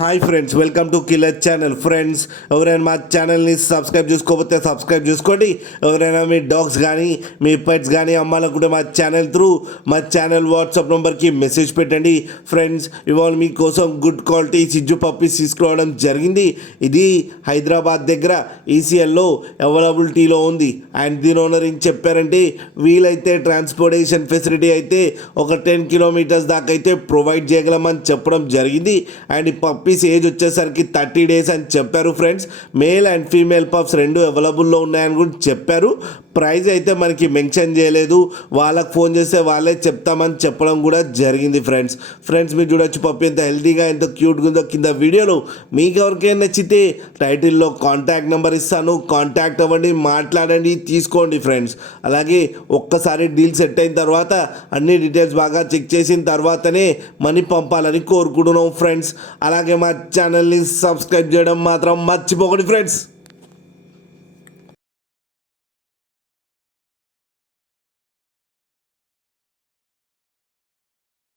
Hi friends, welcome to killer channel. Friends, ఎవరైనా మా ఛానల్ని సబ్స్క్రైబ్ చేసుకోకపోతే సబ్స్క్రైబ్ చేసుకోండి. ఎవరైనా మీ డాగ్స్ కానీ మీ పెట్స్ కానీ అమ్మాలనుకుంటే మా ఛానల్ త్రూ మా ఛానల్ వాట్సాప్ నెంబర్కి మెసేజ్ పెట్టండి. ఫ్రెండ్స్, ఇవాళ మీకోసం గుడ్ క్వాలిటీ సిజ్జు పప్పీస్ తీసుకురావడం జరిగింది. ఇది హైదరాబాద్ దగ్గర ఈసీఎల్లో అవైలబిలిటీలో ఉంది. అండ్ దీని ఓనర్ ఏం చెప్పారంటే, వీలైతే ట్రాన్స్పోర్టేషన్ ఫెసిలిటీ అయితే ఒక 10 కిలోమీటర్స్ దాకా అయితే ప్రొవైడ్ చేయగలమని చెప్పడం జరిగింది. అండ్ ఈ పప్పీస్ ఏజ్ వచ్చేసరికి 30 డేస్ అని చెప్పారు. Friends, male and female pups రెండు అవైలబుల్లో ఉన్నాయని కూడా చెప్పారు. ప్రైస్ అయితే మనకి మెన్షన్ చేయలేదు. వాళ్ళకి ఫోన్ చేస్తే వాళ్ళే చెప్తామని చెప్పడం కూడా జరిగింది. ఫ్రెండ్స్ మీరు చూడొచ్చు పప్పి ఎంత హెల్తీగా ఎంత క్యూట్గా ఉందో కింద వీడియోలో. మీకు ఎవరికైనా నచ్చితే టైటిల్లో కాంటాక్ట్ నెంబర్ ఇస్తాను, కాంటాక్ట్ అవ్వండి, మాట్లాడండి, తీసుకోండి. ఫ్రెండ్స్, అలాగే ఒక్కసారి డీల్ సెట్ అయిన తర్వాత అన్ని డీటెయిల్స్ బాగా చెక్ చేసిన తర్వాతనే మనీ పంపాలని కోరుకుంటున్నాం. ఫ్రెండ్స్, అలాగే మా ఛానల్ని సబ్స్క్రైబ్ చేయడం మాత్రం మర్చిపోకండి. ఫ్రెండ్స్.